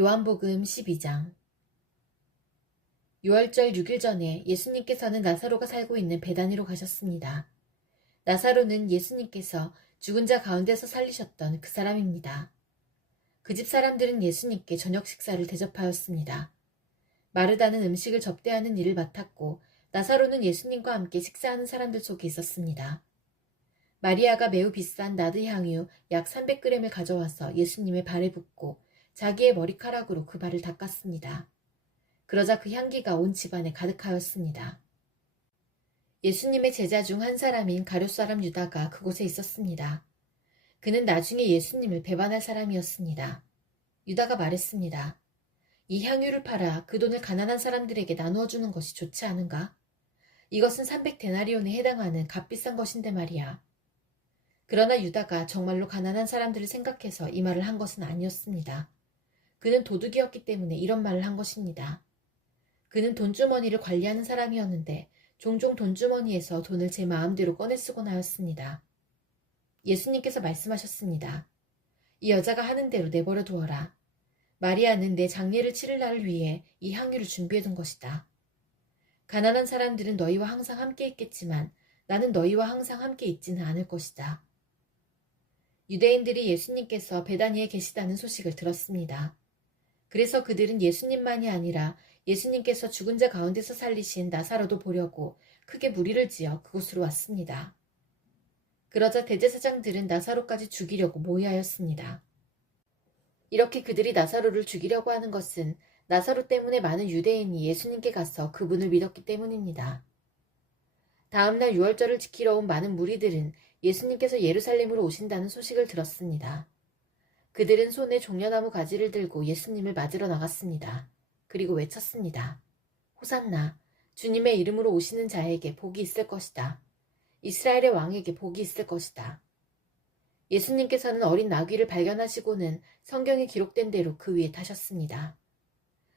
요한복음 12장. 6월절 6일 전에 예수님께서는 나사로가 살고 있는 베다니로 가셨습니다. 나사로는 예수님께서 죽은 자 가운데서 살리셨던 그 사람입니다. 그 집 사람들은 예수님께 저녁 식사를 대접하였습니다. 마르다는 음식을 접대하는 일을 맡았고 나사로는 예수님과 함께 식사하는 사람들 속에 있었습니다. 마리아가 매우 비싼 나드 향유 약 300g을 가져와서 예수님의 발에 붓고 자기의 머리카락으로 그 발을 닦았습니다. 그러자 그 향기가 온 집안에 가득하였습니다. 예수님의 제자 중 한 사람인 가룟 사람 유다가 그곳에 있었습니다. 그는 나중에 예수님을 배반할 사람이었습니다. 유다가 말했습니다. 이 향유를 팔아 그 돈을 가난한 사람들에게 나누어 주는 것이 좋지 않은가? 이것은 300데나리온에 해당하는 값비싼 것인데 말이야. 그러나 유다가 정말로 가난한 사람들을 생각해서 이 말을 한 것은 아니었습니다. 그는 도둑이었기 때문에 이런 말을 한 것입니다. 그는 돈주머니를 관리하는 사람이었는데 종종 돈주머니에서 돈을 제 마음대로 꺼내 쓰곤 하였습니다. 예수님께서 말씀하셨습니다. 이 여자가 하는 대로 내버려 두어라. 마리아는 내 장례를 치를 날을 위해 이 향유를 준비해둔 것이다. 가난한 사람들은 너희와 항상 함께 있겠지만 나는 너희와 항상 함께 있지는 않을 것이다. 유대인들이 예수님께서 베다니에 계시다는 소식을 들었습니다. 그래서 그들은 예수님만이 아니라 예수님께서 죽은 자 가운데서 살리신 나사로도 보려고 크게 무리를 지어 그곳으로 왔습니다. 그러자 대제사장들은 나사로까지 죽이려고 모의하였습니다. 이렇게 그들이 나사로를 죽이려고 하는 것은 나사로 때문에 많은 유대인이 예수님께 가서 그분을 믿었기 때문입니다. 다음날 유월절을 지키러 온 많은 무리들은 예수님께서 예루살렘으로 오신다는 소식을 들었습니다. 그들은 손에 종려나무 가지를 들고 예수님을 맞으러 나갔습니다. 그리고 외쳤습니다. 호산나, 주님의 이름으로 오시는 자에게 복이 있을 것이다. 이스라엘의 왕에게 복이 있을 것이다. 예수님께서는 어린 나귀를 발견하시고는 성경에 기록된 대로 그 위에 타셨습니다.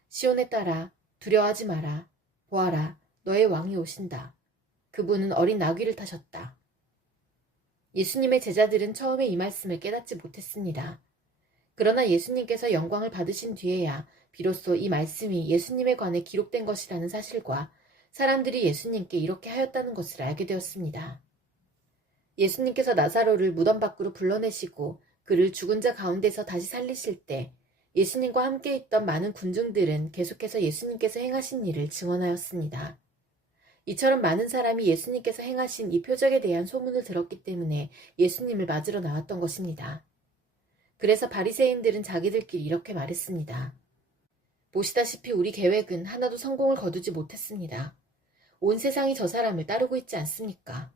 시온에 따라 두려워하지 마라. 보아라, 너의 왕이 오신다. 그분은 어린 나귀를 타셨다. 예수님의 제자들은 처음에 이 말씀을 깨닫지 못했습니다. 그러나 예수님께서 영광을 받으신 뒤에야 비로소 이 말씀이 예수님에 관해 기록된 것이라는 사실과 사람들이 예수님께 이렇게 하였다는 것을 알게 되었습니다. 예수님께서 나사로를 무덤 밖으로 불러내시고 그를 죽은 자 가운데서 다시 살리실 때 예수님과 함께 있던 많은 군중들은 계속해서 예수님께서 행하신 일을 증언하였습니다. 이처럼 많은 사람이 예수님께서 행하신 이 표적에 대한 소문을 들었기 때문에 예수님을 맞으러 나왔던 것입니다. 그래서 바리새인들은 자기들끼리 이렇게 말했습니다. 보시다시피 우리 계획은 하나도 성공을 거두지 못했습니다. 온 세상이 저 사람을 따르고 있지 않습니까?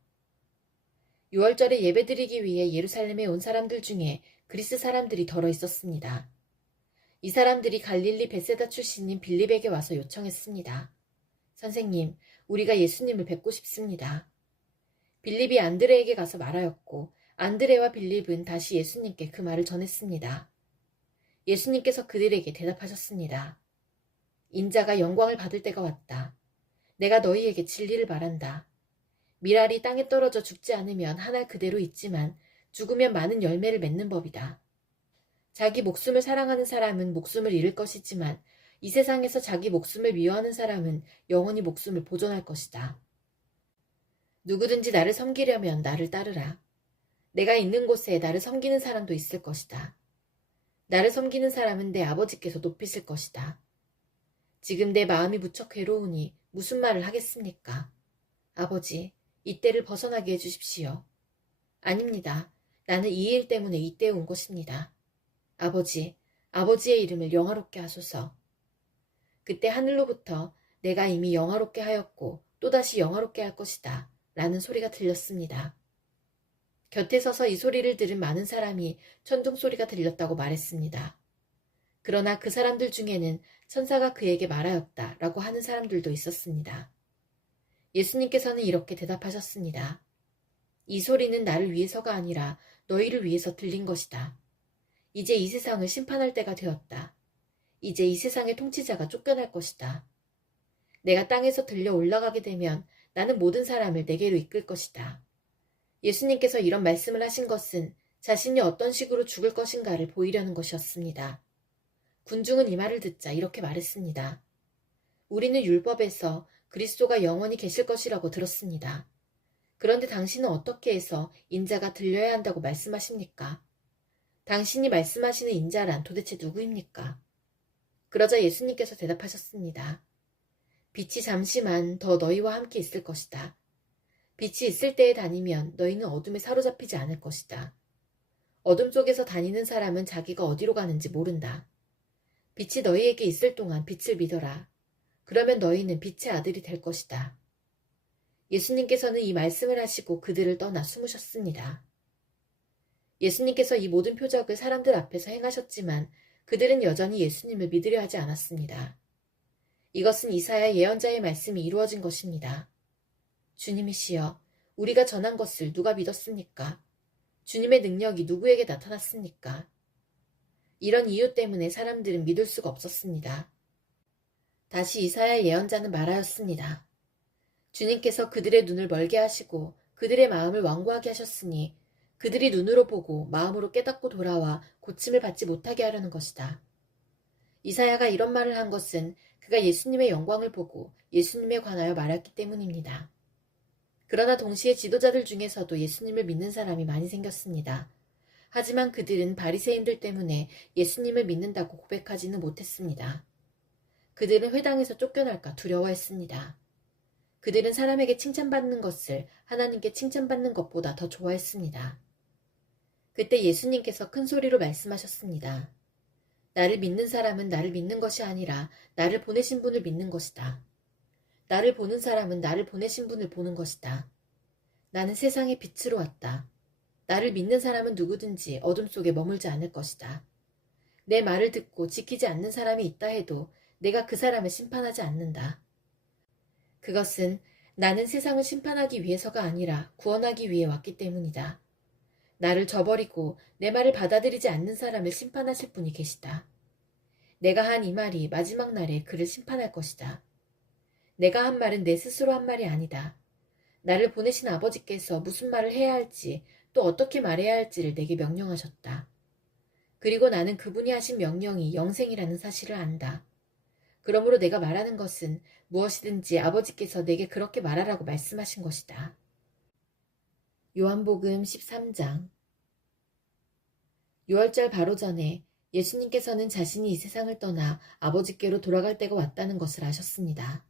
6월절에 예배드리기 위해 예루살렘에 온 사람들 중에 그리스 사람들이 덜어 있었습니다. 이 사람들이 갈릴리 벳세다 출신인 빌립에게 와서 요청했습니다. 선생님, 우리가 예수님을 뵙고 싶습니다. 빌립이 안드레에게 가서 말하였고 안드레와 빌립은 다시 예수님께 그 말을 전했습니다. 예수님께서 그들에게 대답하셨습니다. 인자가 영광을 받을 때가 왔다. 내가 너희에게 진리를 말한다. 밀알이 땅에 떨어져 죽지 않으면 한 알 그대로 있지만 죽으면 많은 열매를 맺는 법이다. 자기 목숨을 사랑하는 사람은 목숨을 잃을 것이지만 이 세상에서 자기 목숨을 미워하는 사람은 영원히 목숨을 보존할 것이다. 누구든지 나를 섬기려면 나를 따르라. 내가 있는 곳에 나를 섬기는 사람도 있을 것이다. 나를 섬기는 사람은 내 아버지께서 높이실 것이다. 지금 내 마음이 무척 괴로우니 무슨 말을 하겠습니까? 아버지, 이 때를 벗어나게 해주십시오. 아닙니다. 나는 이 일 때문에 이때에 온 것입니다. 아버지, 아버지의 이름을 영화롭게 하소서. 그때 하늘로부터 내가 이미 영화롭게 하였고 또다시 영화롭게 할 것이다. 라는 소리가 들렸습니다. 곁에 서서 이 소리를 들은 많은 사람이 천둥 소리가 들렸다고 말했습니다. 그러나 그 사람들 중에는 천사가 그에게 말하였다 라고 하는 사람들도 있었습니다. 예수님께서는 이렇게 대답하셨습니다. 이 소리는 나를 위해서가 아니라 너희를 위해서 들린 것이다. 이제 이 세상을 심판할 때가 되었다. 이제 이 세상의 통치자가 쫓겨날 것이다. 내가 땅에서 들려 올라가게 되면 나는 모든 사람을 내게로 이끌 것이다. 예수님께서 이런 말씀을 하신 것은 자신이 어떤 식으로 죽을 것인가를 보이려는 것이었습니다. 군중은 이 말을 듣자 이렇게 말했습니다. 우리는 율법에서 그리스도가 영원히 계실 것이라고 들었습니다. 그런데 당신은 어떻게 해서 인자가 들려야 한다고 말씀하십니까? 당신이 말씀하시는 인자란 도대체 누구입니까? 그러자 예수님께서 대답하셨습니다. 빛이 잠시만 더 너희와 함께 있을 것이다. 빛이 있을 때에 다니면 너희는 어둠에 사로잡히지 않을 것이다. 어둠 속에서 다니는 사람은 자기가 어디로 가는지 모른다. 빛이 너희에게 있을 동안 빛을 믿어라. 그러면 너희는 빛의 아들이 될 것이다. 예수님께서는 이 말씀을 하시고 그들을 떠나 숨으셨습니다. 예수님께서 이 모든 표적을 사람들 앞에서 행하셨지만 그들은 여전히 예수님을 믿으려 하지 않았습니다. 이것은 이사야 예언자의 말씀이 이루어진 것입니다. 주님이시여, 우리가 전한 것을 누가 믿었습니까? 주님의 능력이 누구에게 나타났습니까? 이런 이유 때문에 사람들은 믿을 수가 없었습니다. 다시 이사야 예언자는 말하였습니다. 주님께서 그들의 눈을 멀게 하시고 그들의 마음을 완고하게 하셨으니 그들이 눈으로 보고 마음으로 깨닫고 돌아와 고침을 받지 못하게 하려는 것이다. 이사야가 이런 말을 한 것은 그가 예수님의 영광을 보고 예수님에 관하여 말했기 때문입니다. 그러나 동시에 지도자들 중에서도 예수님을 믿는 사람이 많이 생겼습니다. 하지만 그들은 바리새인들 때문에 예수님을 믿는다고 고백하지는 못했습니다. 그들은 회당에서 쫓겨날까 두려워했습니다. 그들은 사람에게 칭찬받는 것을 하나님께 칭찬받는 것보다 더 좋아했습니다. 그때 예수님께서 큰 소리로 말씀하셨습니다. 나를 믿는 사람은 나를 믿는 것이 아니라 나를 보내신 분을 믿는 것이다. 나를 보는 사람은 나를 보내신 분을 보는 것이다. 나는 세상의 빛으로 왔다. 나를 믿는 사람은 누구든지 어둠 속에 머물지 않을 것이다. 내 말을 듣고 지키지 않는 사람이 있다 해도 내가 그 사람을 심판하지 않는다. 그것은 나는 세상을 심판하기 위해서가 아니라 구원하기 위해 왔기 때문이다. 나를 저버리고 내 말을 받아들이지 않는 사람을 심판하실 분이 계시다. 내가 한 이 말이 마지막 날에 그를 심판할 것이다. 내가 한 말은 내 스스로 한 말이 아니다. 나를 보내신 아버지께서 무슨 말을 해야 할지 또 어떻게 말해야 할지를 내게 명령하셨다. 그리고 나는 그분이 하신 명령이 영생이라는 사실을 안다. 그러므로 내가 말하는 것은 무엇이든지 아버지께서 내게 그렇게 말하라고 말씀하신 것이다. 요한복음 13장. 6월절 바로 전에 예수님께서는 자신이 이 세상을 떠나 아버지께로 돌아갈 때가 왔다는 것을 아셨습니다.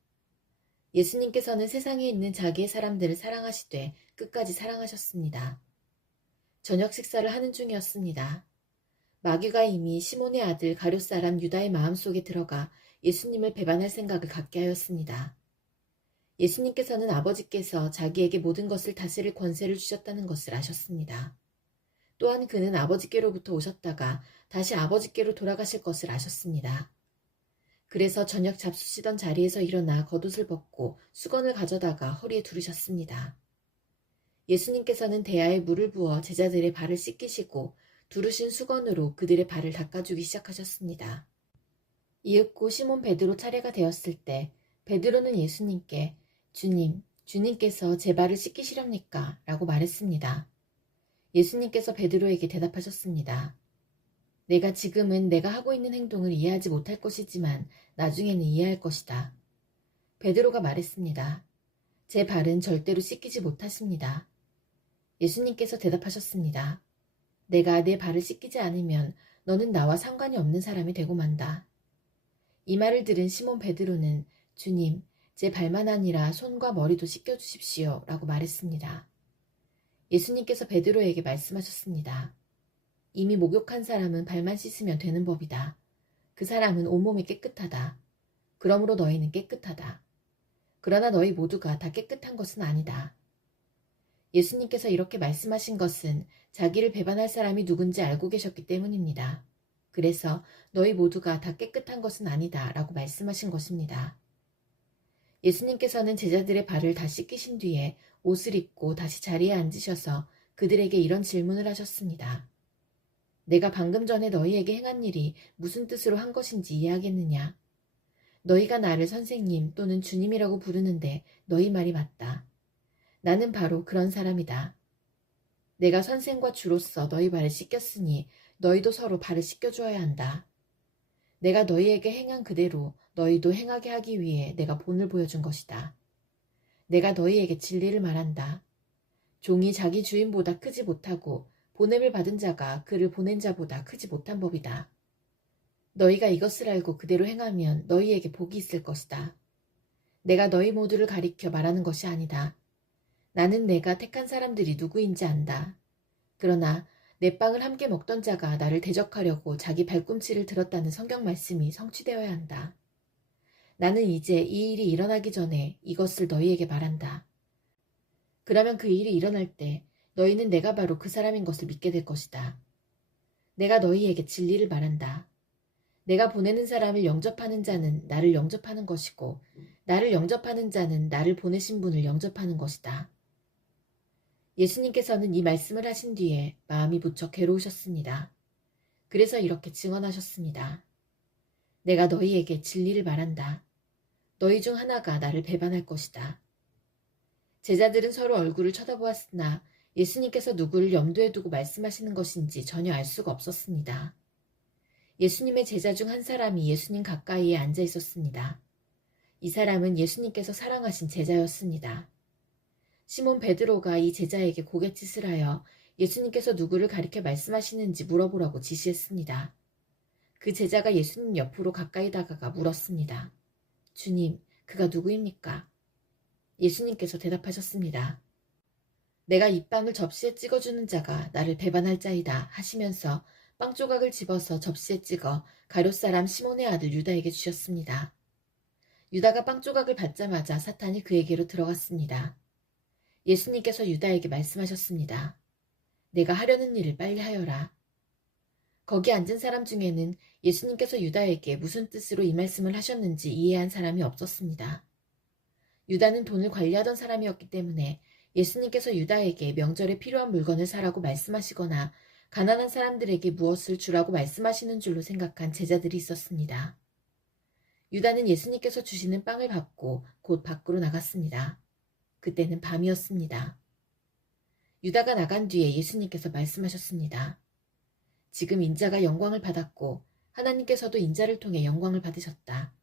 예수님께서는 세상에 있는 자기의 사람들을 사랑하시되 끝까지 사랑하셨습니다. 저녁 식사를 하는 중이었습니다. 마귀가 이미 시몬의 아들 가룟 사람 유다의 마음속에 들어가 예수님을 배반할 생각을 갖게 하였습니다. 예수님께서는 아버지께서 자기에게 모든 것을 다스릴 권세를 주셨다는 것을 아셨습니다. 또한 그는 아버지께로부터 오셨다가 다시 아버지께로 돌아가실 것을 아셨습니다. 그래서 저녁 잡수시던 자리에서 일어나 겉옷을 벗고 수건을 가져다가 허리에 두르셨습니다. 예수님께서는 대야에 물을 부어 제자들의 발을 씻기시고 두르신 수건으로 그들의 발을 닦아주기 시작하셨습니다. 이윽고 시몬 베드로 차례가 되었을 때 베드로는 예수님께 주님께서 제 발을 씻기시렵니까? 라고 말했습니다. 예수님께서 베드로에게 대답하셨습니다. 내가 지금은 내가 하고 있는 행동을 이해하지 못할 것이지만 나중에는 이해할 것이다. 베드로가 말했습니다. 제 발은 절대로 씻기지 못하십니다. 예수님께서 대답하셨습니다. 내가 내 발을 씻기지 않으면 너는 나와 상관이 없는 사람이 되고 만다. 이 말을 들은 시몬 베드로는 주님, 제 발만 아니라 손과 머리도 씻겨주십시오 라고 말했습니다. 예수님께서 베드로에게 말씀하셨습니다. 이미 목욕한 사람은 발만 씻으면 되는 법이다. 그 사람은 온몸이 깨끗하다. 그러므로 너희는 깨끗하다. 그러나 너희 모두가 다 깨끗한 것은 아니다. 예수님께서 이렇게 말씀하신 것은 자기를 배반할 사람이 누군지 알고 계셨기 때문입니다. 그래서 너희 모두가 다 깨끗한 것은 아니다 라고 말씀하신 것입니다. 예수님께서는 제자들의 발을 다 씻기신 뒤에 옷을 입고 다시 자리에 앉으셔서 그들에게 이런 질문을 하셨습니다. 내가 방금 전에 너희에게 행한 일이 무슨 뜻으로 한 것인지 이해하겠느냐? 너희가 나를 선생님 또는 주님이라고 부르는데 너희 말이 맞다. 나는 바로 그런 사람이다. 내가 선생과 주로서 너희 발을 씻겼으니 너희도 서로 발을 씻겨주어야 한다. 내가 너희에게 행한 그대로 너희도 행하게 하기 위해 내가 본을 보여준 것이다. 내가 너희에게 진리를 말한다. 종이 자기 주인보다 크지 못하고 보냄을 받은 자가 그를 보낸 자보다 크지 못한 법이다. 너희가 이것을 알고 그대로 행하면 너희에게 복이 있을 것이다. 내가 너희 모두를 가리켜 말하는 것이 아니다. 나는 내가 택한 사람들이 누구인지 안다. 그러나 내 빵을 함께 먹던 자가 나를 대적하려고 자기 발꿈치를 들었다는 성경 말씀이 성취되어야 한다. 나는 이제 이 일이 일어나기 전에 이것을 너희에게 말한다. 그러면 그 일이 일어날 때 너희는 내가 바로 그 사람인 것을 믿게 될 것이다. 내가 너희에게 진리를 말한다. 내가 보내는 사람을 영접하는 자는 나를 영접하는 것이고 나를 영접하는 자는 나를 보내신 분을 영접하는 것이다. 예수님께서는 이 말씀을 하신 뒤에 마음이 무척 괴로우셨습니다. 그래서 이렇게 증언하셨습니다. 내가 너희에게 진리를 말한다. 너희 중 하나가 나를 배반할 것이다. 제자들은 서로 얼굴을 쳐다보았으나 예수님께서 누구를 염두에 두고 말씀하시는 것인지 전혀 알 수가 없었습니다. 예수님의 제자 중 한 사람이 예수님 가까이에 앉아 있었습니다. 이 사람은 예수님께서 사랑하신 제자였습니다. 시몬 베드로가 이 제자에게 고갯짓을 하여 예수님께서 누구를 가리켜 말씀하시는지 물어보라고 지시했습니다. 그 제자가 예수님 옆으로 가까이 다가가 물었습니다. 주님, 그가 누구입니까? 예수님께서 대답하셨습니다. 내가 이 빵을 접시에 찍어주는 자가 나를 배반할 자이다 하시면서 빵 조각을 집어서 접시에 찍어 가룟 사람 시몬의 아들 유다에게 주셨습니다. 유다가 빵 조각을 받자마자 사탄이 그에게로 들어갔습니다. 예수님께서 유다에게 말씀하셨습니다. 내가 하려는 일을 빨리 하여라. 거기 앉은 사람 중에는 예수님께서 유다에게 무슨 뜻으로 이 말씀을 하셨는지 이해한 사람이 없었습니다. 유다는 돈을 관리하던 사람이었기 때문에 예수님께서 유다에게 명절에 필요한 물건을 사라고 말씀하시거나 가난한 사람들에게 무엇을 주라고 말씀하시는 줄로 생각한 제자들이 있었습니다. 유다는 예수님께서 주시는 빵을 받고 곧 밖으로 나갔습니다. 그때는 밤이었습니다. 유다가 나간 뒤에 예수님께서 말씀하셨습니다. 지금 인자가 영광을 받았고 하나님께서도 인자를 통해 영광을 받으셨다.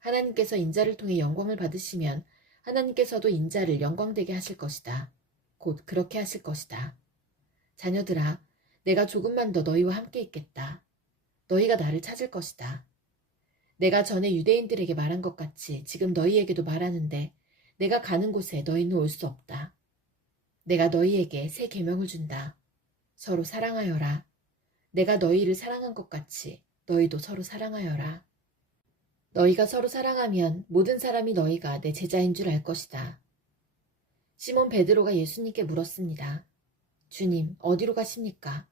하나님께서 인자를 통해 영광을 받으시면 하나님께서도 인자를 영광되게 하실 것이다. 곧 그렇게 하실 것이다. 자녀들아, 내가 조금만 더 너희와 함께 있겠다. 너희가 나를 찾을 것이다. 내가 전에 유대인들에게 말한 것 같이 지금 너희에게도 말하는데 내가 가는 곳에 너희는 올 수 없다. 내가 너희에게 새 계명을 준다. 서로 사랑하여라. 내가 너희를 사랑한 것 같이 너희도 서로 사랑하여라. 너희가 서로 사랑하면 모든 사람이 너희가 내 제자인 줄 알 것이다. 시몬 베드로가 예수님께 물었습니다. 주님, 어디로 가십니까?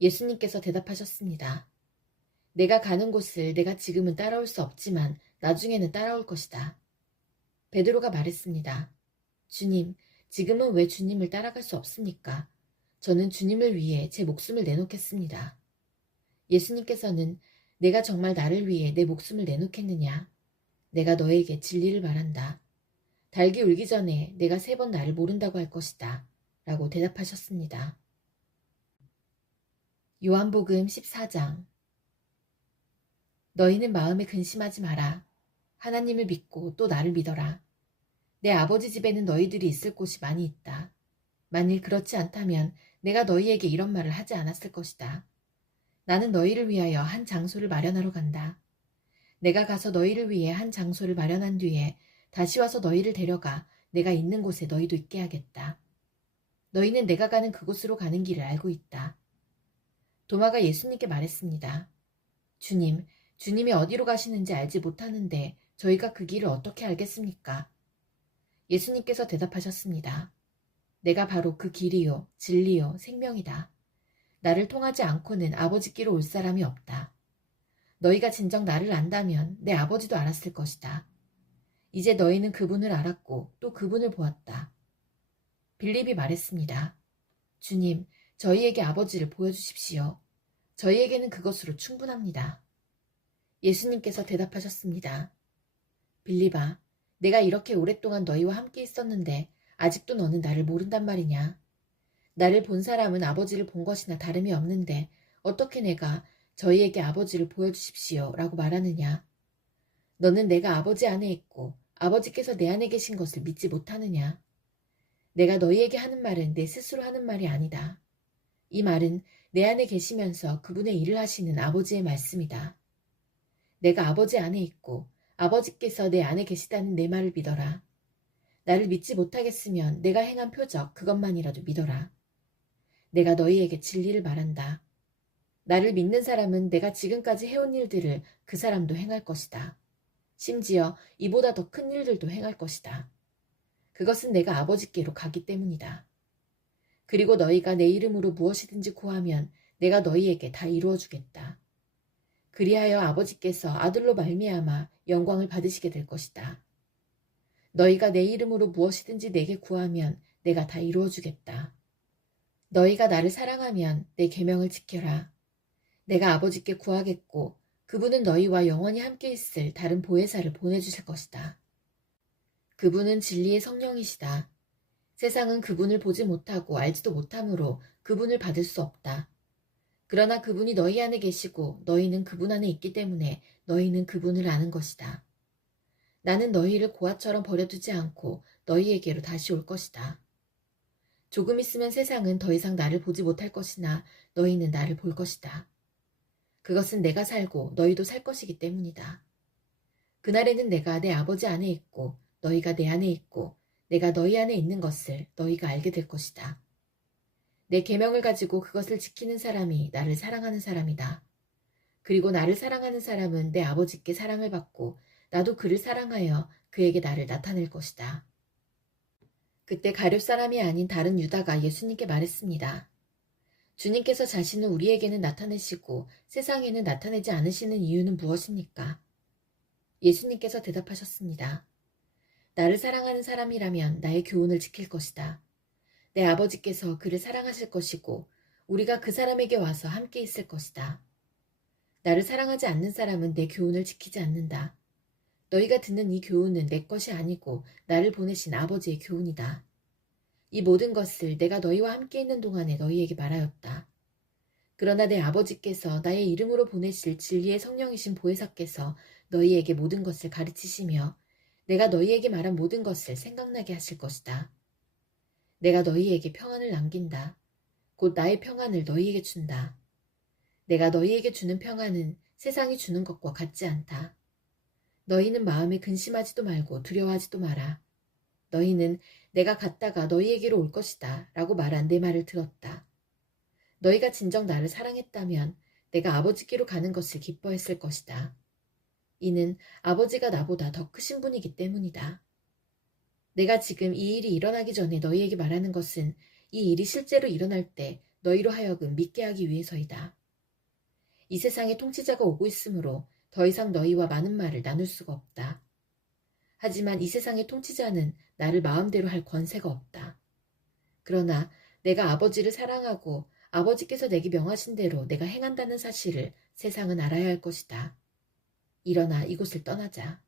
예수님께서 대답하셨습니다. 내가 가는 곳을 내가 지금은 따라올 수 없지만 나중에는 따라올 것이다. 베드로가 말했습니다. 주님, 지금은 왜 주님을 따라갈 수 없습니까? 저는 주님을 위해 제 목숨을 내놓겠습니다. 예수님께서는 내가 정말 나를 위해 내 목숨을 내놓겠느냐? 내가 너에게 진리를 말한다. 닭이 울기 전에 내가 3번 나를 모른다고 할 것이다. 라고 대답하셨습니다. 요한복음 14장. 너희는 마음에 근심하지 마라. 하나님을 믿고 또 나를 믿어라. 내 아버지 집에는 너희들이 있을 곳이 많이 있다. 만일 그렇지 않다면 내가 너희에게 이런 말을 하지 않았을 것이다. 나는 너희를 위하여 한 장소를 마련하러 간다. 내가 가서 너희를 위해 한 장소를 마련한 뒤에 다시 와서 너희를 데려가 내가 있는 곳에 너희도 있게 하겠다. 너희는 내가 가는 그곳으로 가는 길을 알고 있다. 도마가 예수님께 말했습니다. 주님, 주님이 어디로 가시는지 알지 못하는데 저희가 그 길을 어떻게 알겠습니까? 예수님께서 대답하셨습니다. 내가 바로 그 길이요, 진리요, 생명이다. 나를 통하지 않고는 아버지께로 올 사람이 없다. 너희가 진정 나를 안다면 내 아버지도 알았을 것이다. 이제 너희는 그분을 알았고 또 그분을 보았다. 빌립이 말했습니다. 주님, 저희에게 아버지를 보여주십시오. 저희에게는 그것으로 충분합니다. 예수님께서 대답하셨습니다. 빌립아, 내가 이렇게 오랫동안 너희와 함께 있었는데 아직도 너는 나를 모른단 말이냐? 나를 본 사람은 아버지를 본 것이나 다름이 없는데 어떻게 내가 저희에게 아버지를 보여주십시오 라고 말하느냐? 너는 내가 아버지 안에 있고 아버지께서 내 안에 계신 것을 믿지 못하느냐? 내가 너희에게 하는 말은 내 스스로 하는 말이 아니다. 이 말은 내 안에 계시면서 그분의 일을 하시는 아버지의 말씀이다. 내가 아버지 안에 있고 아버지께서 내 안에 계시다는 내 말을 믿어라. 나를 믿지 못하겠으면 내가 행한 표적 그것만이라도 믿어라. 내가 너희에게 진리를 말한다. 나를 믿는 사람은 내가 지금까지 해온 일들을 그 사람도 행할 것이다. 심지어 이보다 더 큰 일들도 행할 것이다. 그것은 내가 아버지께로 가기 때문이다. 그리고 너희가 내 이름으로 무엇이든지 구하면 내가 너희에게 다 이루어 주겠다. 그리하여 아버지께서 아들로 말미암아 영광을 받으시게 될 것이다. 너희가 내 이름으로 무엇이든지 내게 구하면 내가 다 이루어 주겠다. 너희가 나를 사랑하면 내 계명을 지켜라. 내가 아버지께 구하겠고 그분은 너희와 영원히 함께 있을 다른 보혜사를 보내주실 것이다. 그분은 진리의 성령이시다. 세상은 그분을 보지 못하고 알지도 못하므로 그분을 받을 수 없다. 그러나 그분이 너희 안에 계시고 너희는 그분 안에 있기 때문에 너희는 그분을 아는 것이다. 나는 너희를 고아처럼 버려두지 않고 너희에게로 다시 올 것이다. 조금 있으면 세상은 더 이상 나를 보지 못할 것이나 너희는 나를 볼 것이다. 그것은 내가 살고 너희도 살 것이기 때문이다. 그날에는 내가 내 아버지 안에 있고 너희가 내 안에 있고 내가 너희 안에 있는 것을 너희가 알게 될 것이다. 내 계명을 가지고 그것을 지키는 사람이 나를 사랑하는 사람이다. 그리고 나를 사랑하는 사람은 내 아버지께 사랑을 받고 나도 그를 사랑하여 그에게 나를 나타낼 것이다. 그때 가룟 사람이 아닌 다른 유다가 예수님께 말했습니다. 주님께서 자신을 우리에게는 나타내시고 세상에는 나타내지 않으시는 이유는 무엇입니까? 예수님께서 대답하셨습니다. 나를 사랑하는 사람이라면 나의 교훈을 지킬 것이다. 내 아버지께서 그를 사랑하실 것이고 우리가 그 사람에게 와서 함께 있을 것이다. 나를 사랑하지 않는 사람은 내 교훈을 지키지 않는다. 너희가 듣는 이 교훈은 내 것이 아니고 나를 보내신 아버지의 교훈이다. 이 모든 것을 내가 너희와 함께 있는 동안에 너희에게 말하였다. 그러나 내 아버지께서 나의 이름으로 보내실 진리의 성령이신 보혜사께서 너희에게 모든 것을 가르치시며 내가 너희에게 말한 모든 것을 생각나게 하실 것이다. 내가 너희에게 평안을 남긴다. 곧 나의 평안을 너희에게 준다. 내가 너희에게 주는 평안은 세상이 주는 것과 같지 않다. 너희는 마음에 근심하지도 말고 두려워하지도 마라. 너희는 내가 갔다가 너희에게로 올 것이다 라고 말한 내 말을 들었다. 너희가 진정 나를 사랑했다면 내가 아버지께로 가는 것을 기뻐했을 것이다. 이는 아버지가 나보다 더 크신 분이기 때문이다. 내가 지금 이 일이 일어나기 전에 너희에게 말하는 것은 이 일이 실제로 일어날 때 너희로 하여금 믿게 하기 위해서이다. 이 세상에 통치자가 오고 있으므로 더 이상 너희와 많은 말을 나눌 수가 없다. 하지만 이 세상의 통치자는 나를 마음대로 할 권세가 없다. 그러나 내가 아버지를 사랑하고 아버지께서 내게 명하신 대로 내가 행한다는 사실을 세상은 알아야 할 것이다. 일어나 이곳을 떠나자.